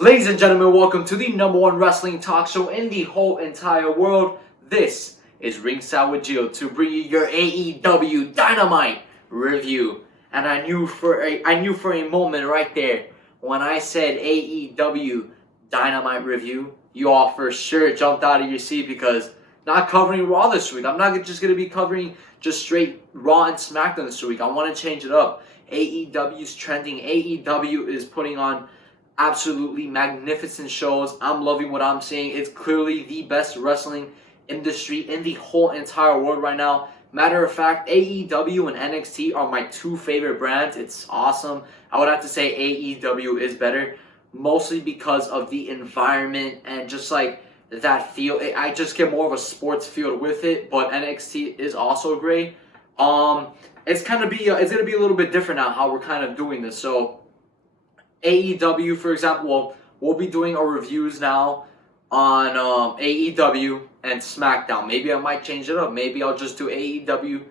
Ladies and gentlemen, welcome to the #1 wrestling talk show in the whole entire world. This is Ringside with Gio to bring you your AEW Dynamite review. And I knew for a moment right there when I said AEW Dynamite review, you all for sure jumped out of your seat because not covering Raw this week. I'm not just going to be covering just straight Raw and SmackDown this week. I want to change it up. AEW's trending. AEW is putting on absolutely magnificent shows. I'm loving what I'm seeing. It's clearly the best wrestling industry in the whole entire world right now. Matter of fact, AEW and NXT are my two favorite brands. It's awesome. I would have to say AEW is better, mostly because of the environment and just like that feel. I just get more of a sports feel with it, but NXT is also great. It's gonna be a little bit different now how we're kind of doing this. So AEW, for example, we'll be doing our reviews now on AEW and SmackDown. Maybe I might change it up. Maybe I'll just do AEW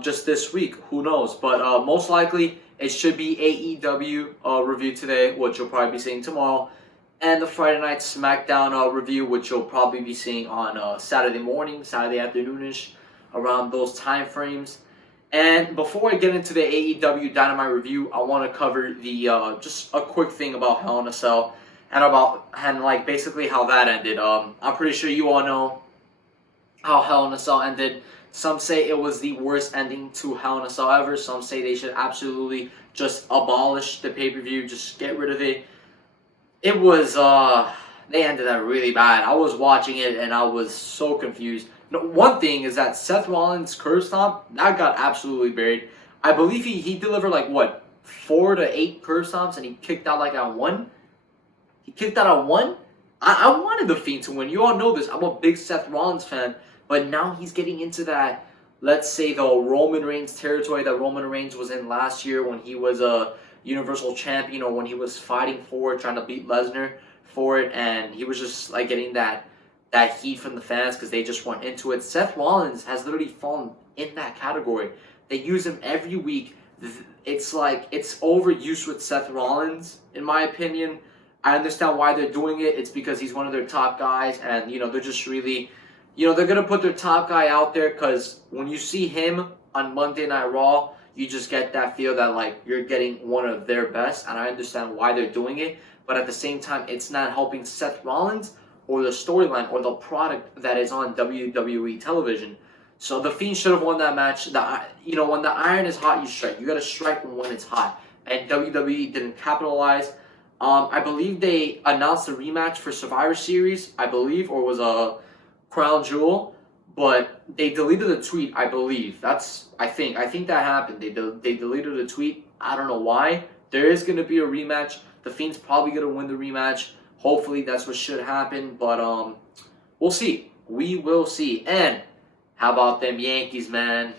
just this week. Who knows? But most likely it should be AEW review today, which you'll probably be seeing tomorrow, and the Friday night SmackDown review, which you'll probably be seeing on Saturday morning, Saturday afternoonish, around those time frames. And before I get into the AEW Dynamite review, I want to cover the just a quick thing about Hell in a Cell and like basically how that ended. I'm pretty sure you all know how Hell in a Cell ended. Some say it was the worst ending to Hell in a Cell ever. Some say they should absolutely just abolish the pay-per-view, just get rid of it. It was they ended that really bad. I was watching it and I was so confused. No, one thing is that Seth Rollins' curb stomp, that got absolutely buried. I believe he delivered like, what, 4 to 8 curb stomps and he kicked out like at 1? He kicked out at 1? I wanted The Fiend to win. You all know this. I'm a big Seth Rollins fan. But now he's getting into that, let's say, the Roman Reigns territory that Roman Reigns was in last year when he was a Universal Champion, or when he was fighting for it, trying to beat Lesnar for it. And he was just like getting that heat from the fans because they just weren't into it. Seth Rollins has literally fallen in that category. They use him every week. It's like, it's overused with Seth Rollins, in my opinion. I understand why they're doing it. It's because he's one of their top guys, and, they're just really, they're going to put their top guy out there because when you see him on Monday Night Raw, you just get that feel that, like, you're getting one of their best, and I understand why they're doing it. But at the same time, it's not helping Seth Rollins or the storyline or the product that is on WWE television. So The Fiend should have won that match. When the iron is hot, you strike. You got to strike when it's hot. And WWE didn't capitalize. I believe they announced a rematch for Survivor Series, or was a Crown Jewel, but they deleted the tweet, I believe. I think that happened. They deleted the tweet. I don't know why. There is going to be a rematch. The Fiend's probably going to win the rematch. Hopefully that's what should happen, but we'll see. We will see. And how about them Yankees, man?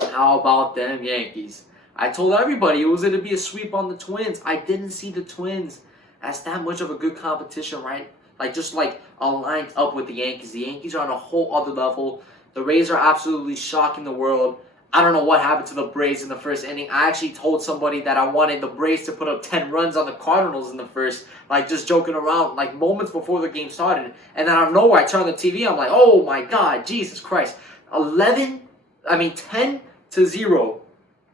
How about them Yankees? I told everybody it was going to be a sweep on the Twins. I didn't see the Twins as that much of a good competition, right? Just aligned up with the Yankees. The Yankees are on a whole other level. The Rays are absolutely shocking the world. I don't know what happened to the Braves in the first inning. I actually told somebody that I wanted the Braves to put up 10 runs on the Cardinals in the first, just joking around, moments before the game started. And then out of nowhere, I turn on the TV, I'm like, oh my God, Jesus Christ. 10-0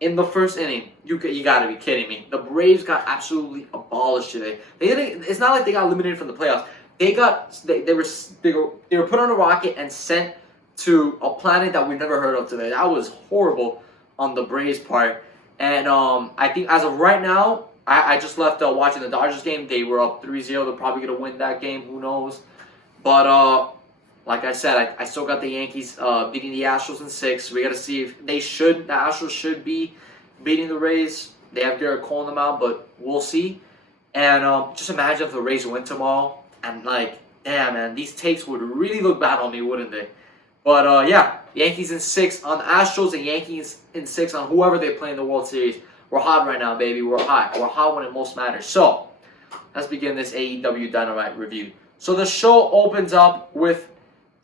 in the first inning. You gotta be kidding me. The Braves got absolutely abolished today. It's not like they got eliminated from the playoffs. They were put on a rocket and sent to a planet that we've never heard of today. That was horrible on the Braves' part. And I think as of right now, I just left watching the Dodgers game. They were up 3-0. They're probably going to win that game. Who knows? But like I said, I still got the Yankees beating the Astros in 6. We got to see if the Astros should be beating the Rays. They have Garrett Cole in the mound, but we'll see. And just imagine if the Rays win tomorrow. And damn, man, these takes would really look bad on me, wouldn't they? But yeah, Yankees in 6 on the Astros and Yankees in 6 on whoever they play in the World Series. We're hot right now, baby. We're hot. We're hot when it most matters. So, let's begin this AEW Dynamite review. So the show opens up with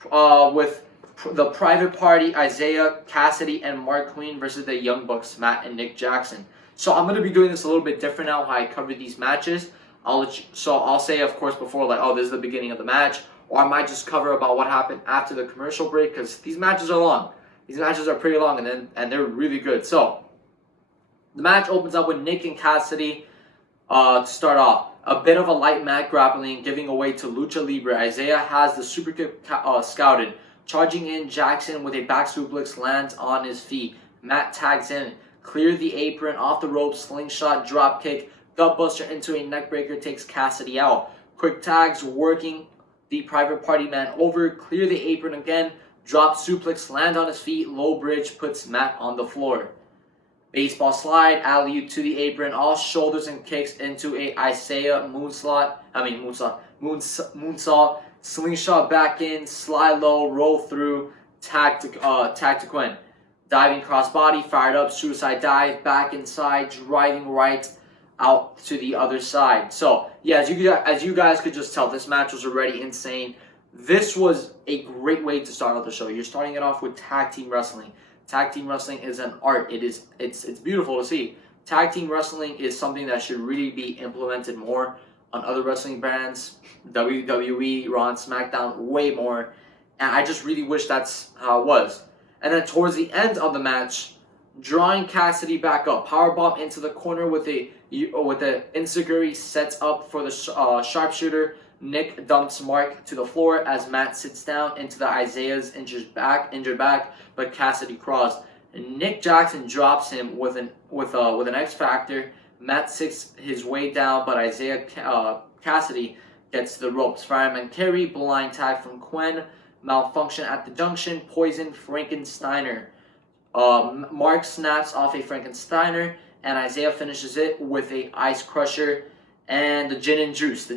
the Private Party, Isaiah, Cassidy, and Mark Queen versus the Young Bucks, Matt and Nick Jackson. So I'm going to be doing this a little bit different now, how I cover these matches. I'll say, of course, before, like, oh, this is the beginning of the match, or I might just cover about what happened after the commercial break, because these matches are long. These matches are pretty long, and they're really good. So the match opens up with Nick and Cassidy to start off. A bit of a light mat grappling, giving away to Lucha Libre. Isaiah has the super kick scouted. Charging in, Jackson with a back suplex lands on his feet. Matt tags in, clear the apron, off the rope, slingshot, drop kick, gutbuster into a neckbreaker, takes Cassidy out. Quick tags, working the private party man over, clear the apron again, drop suplex, land on his feet, low bridge, puts Matt on the floor. Baseball slide, alley-oop to the apron, all shoulders and kicks into a Isaiah moonsault, slingshot back in, slide low, roll through, tag to Quinn. Diving crossbody, fired up, suicide dive, back inside, driving right out to the other side. So, yeah, as you guys could just tell, this match was already insane. This was a great way to start out the show. You're starting it off with tag team wrestling. Tag team wrestling is an art. It's beautiful to see. Tag team wrestling is something that should really be implemented more on other wrestling brands, WWE, Raw, and SmackDown, way more. And I just really wish that's how it was. And then towards the end of the match, drawing Cassidy back up, powerbomb into the corner with the enziguri, sets up for the sharpshooter. Nick dumps Mark to the floor as Matt sits down into the Isaiah's injured back, but Cassidy crawls. Nick Jackson drops him with an X Factor. Matt sits his way down, but Cassidy gets to the ropes. Fireman carry, blind tag from Quinn, malfunction at the junction, poison Frankensteiner. Mark snaps off a Frankensteiner, and Isaiah finishes it with a ice crusher and the gin and juice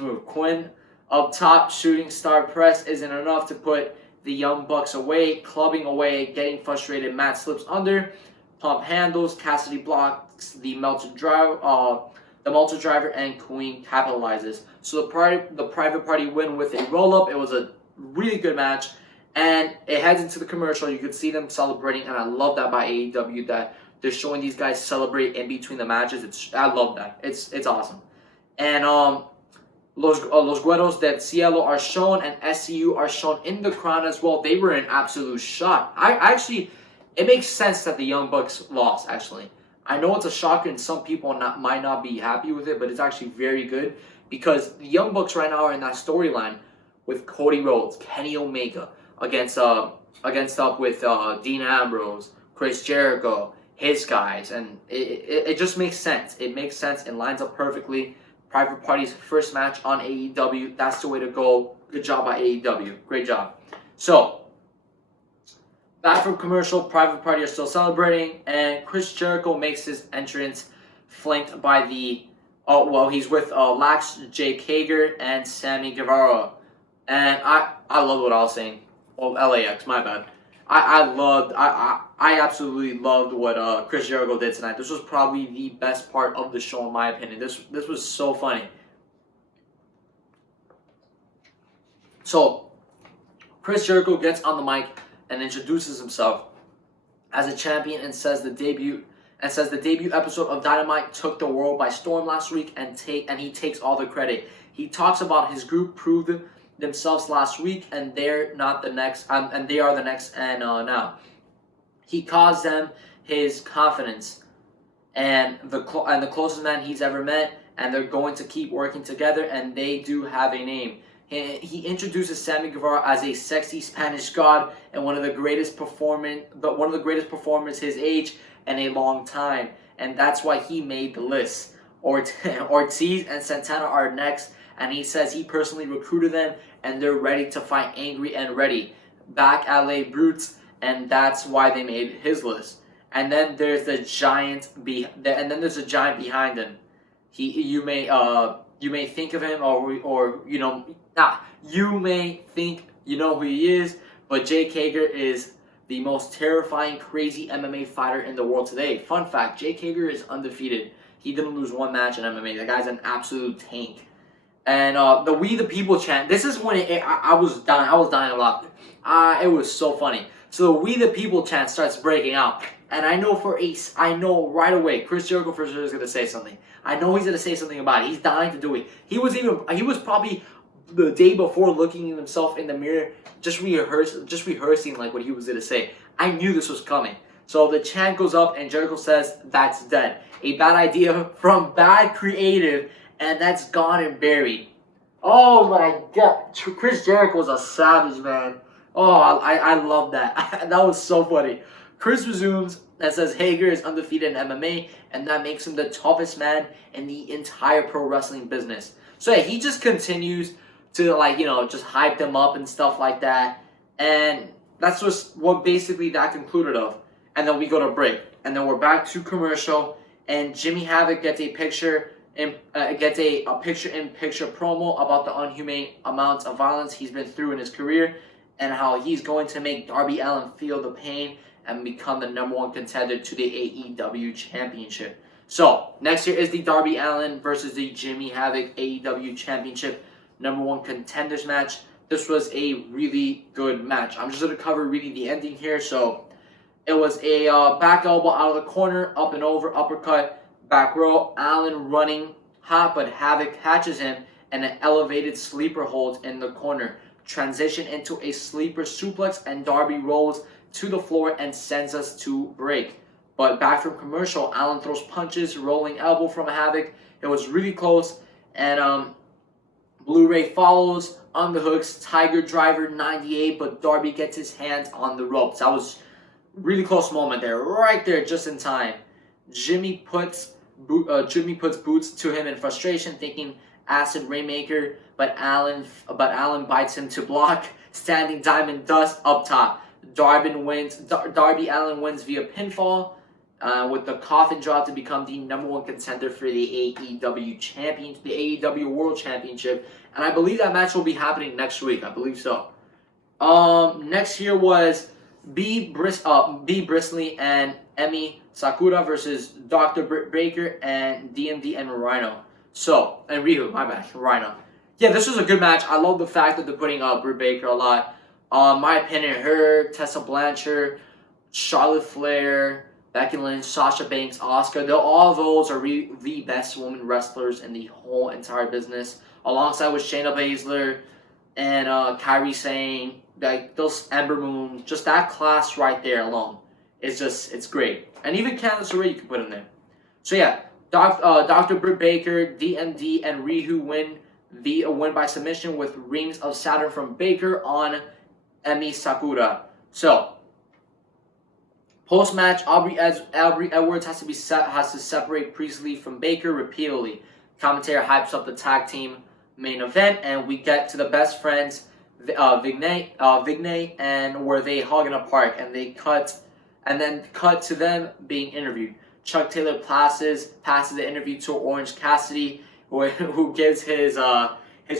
move. Quinn up top, shooting star press isn't enough to put the Young Bucks away, clubbing away, getting frustrated. Matt slips under, pump handles, Cassidy blocks the Meltzer driver, and Queen capitalizes. So the private party win with a roll up. It was a really good match, and it heads into the commercial. You could see them celebrating, and I love that by AEW that they're showing these guys celebrate in between the matches. I love that. It's awesome. And Los Gueros del Cielo are shown, and SCU are shown in the crowd as well. They were in absolute shock. It makes sense that the Young Bucks lost, actually. I know it's a shocker, and some people might not be happy with it, but it's actually very good because the Young Bucks right now are in that storyline with Cody Rhodes, Kenny Omega, against up with Dean Ambrose, Chris Jericho, his guys, and it just makes sense. It makes sense and lines up perfectly. Private Party's first match on AEW. That's the way to go. Good job by AEW. Great job. So, back from commercial, Private Party are still celebrating, and Chris Jericho makes his entrance, flanked by he's with Lax, Jake Hager, and Sammy Guevara. And I love what I was saying. Oh, LAX, my bad. I absolutely loved what Chris Jericho did tonight. This was probably the best part of the show, in my opinion. This was so funny. So, Chris Jericho gets on the mic and introduces himself as a champion and says the debut episode of Dynamite took the world by storm last week, and he takes all the credit. He talks about his group proved themselves last week, and they're not the next, and they are the next. And now he calls them his confidence and the closest man he's ever met, and they're going to keep working together, and they do have a name. He introduces Sammy Guevara as a sexy Spanish god and one of the greatest performers his age in a long time, and that's why he made the list. Ortiz and Santana are next, and he says he personally recruited them, and they're ready to fight, angry and ready. Back LA Brutes, and that's why they made his list. And then there's the giant behind him. You may think of him, you may think you know who he is, but Jake Hager is the most terrifying, crazy MMA fighter in the world today. Fun fact: Jake Hager is undefeated. He didn't lose one match in MMA. The guy's an absolute tank. And the "We the People" chant. This is when I was dying. I was dying a lot. It was so funny. So the "We the People" chant starts breaking out. And I know right away, Chris Jericho for sure is going to say something. I know he's going to say something about it. He's dying to do it. He was probably the day before looking at himself in the mirror, just rehearsing like what he was going to say. I knew this was coming. So the chant goes up and Jericho says, "That's dead. A bad idea from bad creative, and that's gone and buried." Oh my God. Chris Jericho was a savage, man. Oh, I love that. That was so funny. Chris resumes and says Hager is undefeated in MMA, and that makes him the toughest man in the entire pro wrestling business. So yeah, he just continues to just hype them up and stuff like that. And that's just what basically that concluded of. And then we go to break. And then we're back to commercial. And Jimmy Havoc gets a picture in picture promo about the inhumane amounts of violence he's been through in his career, and how he's going to make Darby Allin feel the pain and become the #1 contender to the AEW Championship. So next year is the Darby Allin versus the Jimmy Havoc AEW Championship #1 contenders match. This was a really good match. I'm just going to cover really the ending here. So it was a back elbow out of the corner, up and over, uppercut, back row. Allin running hot, but Havoc catches him, and an elevated sleeper hold in the corner. Transition into a sleeper suplex, and Darby rolls to the floor and sends us to break. But back from commercial, Allin throws punches, rolling elbow from Havoc. It was really close, and Blu-ray follows on the hooks, Tiger Driver 98, but Darby gets his hands on the ropes. That was really close moment there, right there, just in time. Jimmy puts boots to him in frustration, thinking acid rainmaker, but Allin bites him to block. Standing diamond dust up top. Darby Allin wins via pinfall, with the coffin drop to become the #1 contender for the AEW World Championship. And I believe that match will be happening next week. I believe so. Next here was B. Brisley and Emi Sakura versus Dr. Britt Baker and DMD and Rhino. And Ryu, my bad, Rhino. Yeah, this was a good match. I love the fact that they're putting Britt Baker a lot. My opinion, her, Tessa Blanchard, Charlotte Flair, Becky Lynch, Sasha Banks, Asuka, all of those are really the best women wrestlers in the whole entire business. Alongside with Shayna Baszler and Kairi Sane, like those Ember Moon, just that class right there alone. It's great. And even Candice LeRae you can put in there. So yeah, Dr. Britt Baker, DMD, and Ryu win by submission with Rings of Saturn from Baker on Emi Sakura. So post-match, Aubrey Edwards has to separate Priestley from Baker repeatedly. Commentator hypes up the tag team main event, and we get to the best friends, Vignay, and where they hug in a park, and they cut to them being interviewed. Chuck Taylor passes the interview to Orange Cassidy, who gives his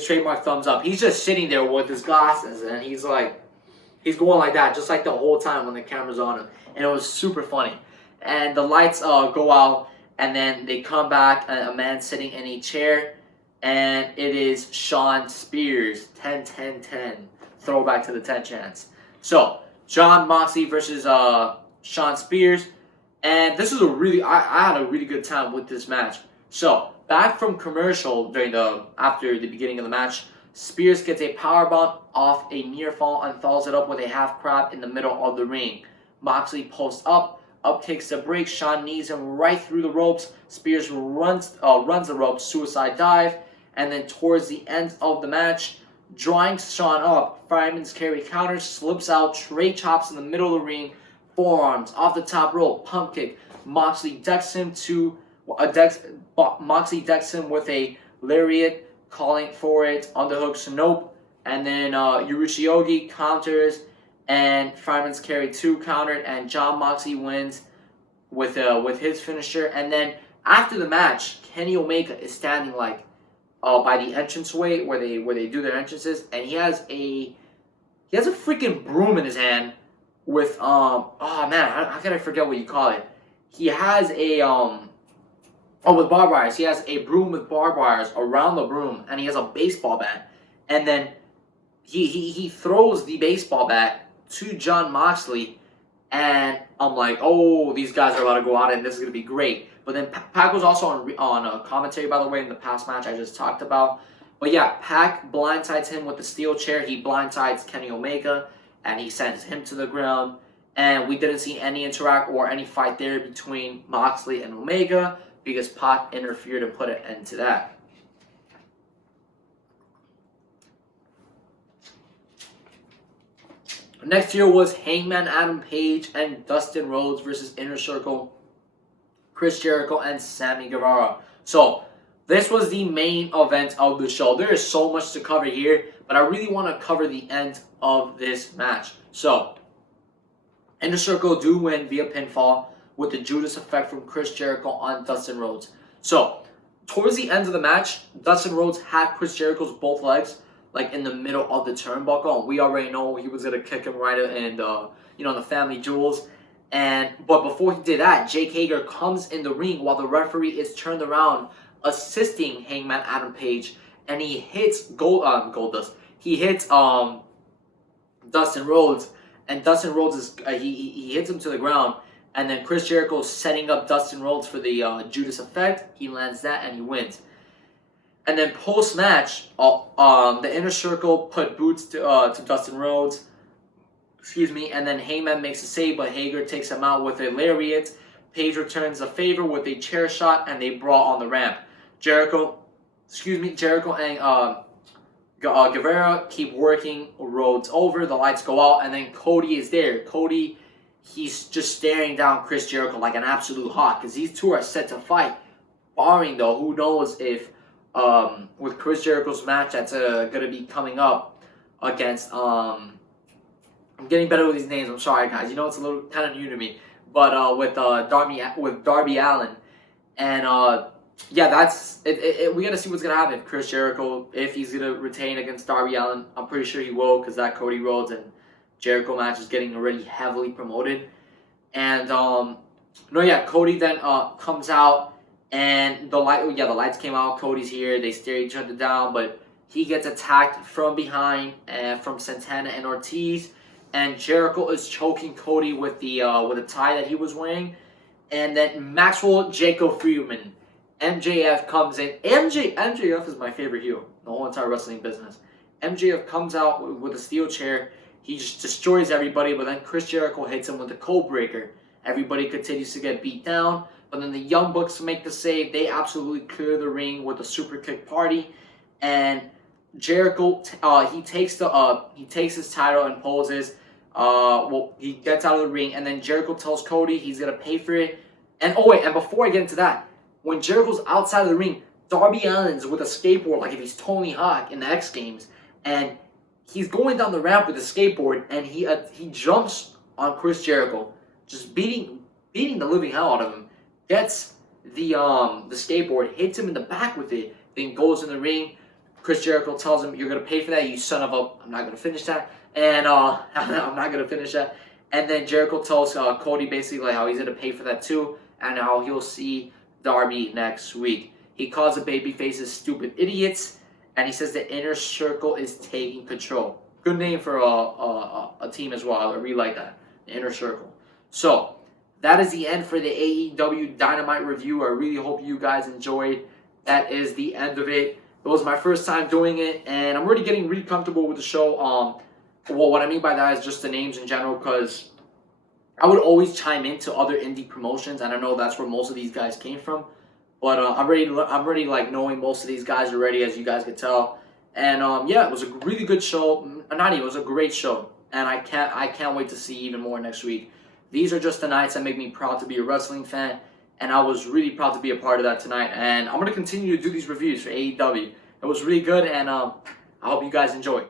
trademark thumbs up. He's just sitting there with his glasses, and he's going like that, just like the whole time when the camera's on him. And it was super funny. And the lights go out, and then they come back, and a man sitting in a chair, and it is Shawn Spears, 10-10-10. Throwback to the 10 chants. So, Jon Moxley versus Shawn Spears. And this was I had a really good time with this match. So, back from commercial after the beginning of the match, Spears gets a powerbomb off a near fall and follows it up with a half crab in the middle of the ring. Moxley posts up kicks the break. Shawn knees him right through the ropes. Spears runs the ropes, suicide dive, and then towards the end of the match, drawing Shawn up, fireman's carry counter, slips out, tray chops in the middle of the ring, forearms off the top rope, pump kick. Moxley decks him with a lariat, calling for it on the hooks, nope. And then Urushiyogi counters, and fireman's carry 2 countered, and Jon Moxley wins with his finisher. And then after the match, Kenny Omega is standing by the entranceway where they do their entrances, and he has a freaking broom in his hand with how can I forget what you call it? He has with barbed wires. He has a broom with barbed wires around the broom, and he has a baseball bat. And then he throws the baseball bat to Jon Moxley, And I'm like, oh, these guys are about to go out and this is going to be great. But then Pac was also on commentary, by the way, in the past match I just talked about. But yeah, Pac blindsides him with the steel chair. He blindsides Kenny Omega, and he sends him to the ground. And we didn't see any interact or any fight there between Moxley and Omega because Pac interfered and put an end to that. Next here was Hangman Adam Page and Dustin Rhodes versus Inner Circle, Chris Jericho, and Sammy Guevara. So, this was the main event of the show. There is so much to cover here, but I really want to cover the end of this match. So, Inner Circle do win via pinfall with the Judas effect from Chris Jericho on Dustin Rhodes. So, towards the end of the match, Dustin Rhodes had Chris Jericho's both legs like in the middle of the turnbuckle, and we already know he was gonna kick him right in the family jewels. But before he did that, Jake Hager comes in the ring while the referee is turned around, assisting Hangman Adam Page, and he hits Goldust. He hits Dustin Rhodes, and Dustin Rhodes is he hits him to the ground, and then Chris Jericho is setting up Dustin Rhodes for the Judas effect. He lands that and he wins. And then post-match, the Inner Circle put boots to Dustin Rhodes. And then Heyman makes a save, but Hager takes him out with a lariat. Paige returns the favor with a chair shot, and they brawl on the ramp. Jericho and Guevara keep working Rhodes over. The lights go out, and then Cody is there. Cody, he's just staring down Chris Jericho like an absolute hawk, because these two are set to fight. Barring, though, who knows if with Chris Jericho's match that's going to be coming up against, I'm getting better with these names, I'm sorry guys, you know it's a little kind of new to me, but with Darby Allin, and yeah, that's it. We got to see what's going to happen if Chris Jericho, if he's going to retain against Darby Allin. I'm pretty sure he will, because that Cody Rhodes and Jericho match is getting already heavily promoted. And Cody then comes out. And the lights came out. Cody's here. They stare each other down, but he gets attacked from behind from Santana and Ortiz. And Jericho is choking Cody with the tie that he was wearing. And then Maxwell Jacob Friedman, MJF comes in. MJF is my favorite heel in the whole entire wrestling business. MJF comes out with a steel chair. He just destroys everybody, but then Chris Jericho hits him with a code breaker. Everybody continues to get beat down. But then the Young Bucks make the save. They absolutely clear the ring with a super kick party, and Jericho he takes his title and poses. He gets out of the ring, and then Jericho tells Cody he's gonna pay for it. And and before I get into that, when Jericho's outside of the ring, Darby Allin's with a skateboard like if he's Tony Hawk in the X Games, and he's going down the ramp with a skateboard, and he jumps on Chris Jericho, just beating the living hell out of him. Gets the skateboard, hits him in the back with it, then goes in the ring. Chris Jericho tells him, "You're gonna pay for that, you son of a." I'm not gonna finish that, and I'm not gonna finish that. And then Jericho tells Cody basically how he's gonna pay for that too, and how he'll see Darby next week. He calls the babyfaces stupid idiots, and he says the Inner Circle is taking control. Good name for a team as well. I really like that, the Inner Circle. So. That is the end for the AEW Dynamite review. I really hope you guys enjoyed. That is the end of it. It was my first time doing it, and I'm already getting really comfortable with the show. What I mean by that is just the names in general, because I would always chime into other indie promotions, and I know that's where most of these guys came from. But I'm already like knowing most of these guys already, as you guys can tell. And it was a really good show. It was a great show, and I can't wait to see even more next week. These are just the nights that make me proud to be a wrestling fan, and I was really proud to be a part of that tonight. And I'm going to continue to do these reviews for AEW. It was really good, and I hope you guys enjoy.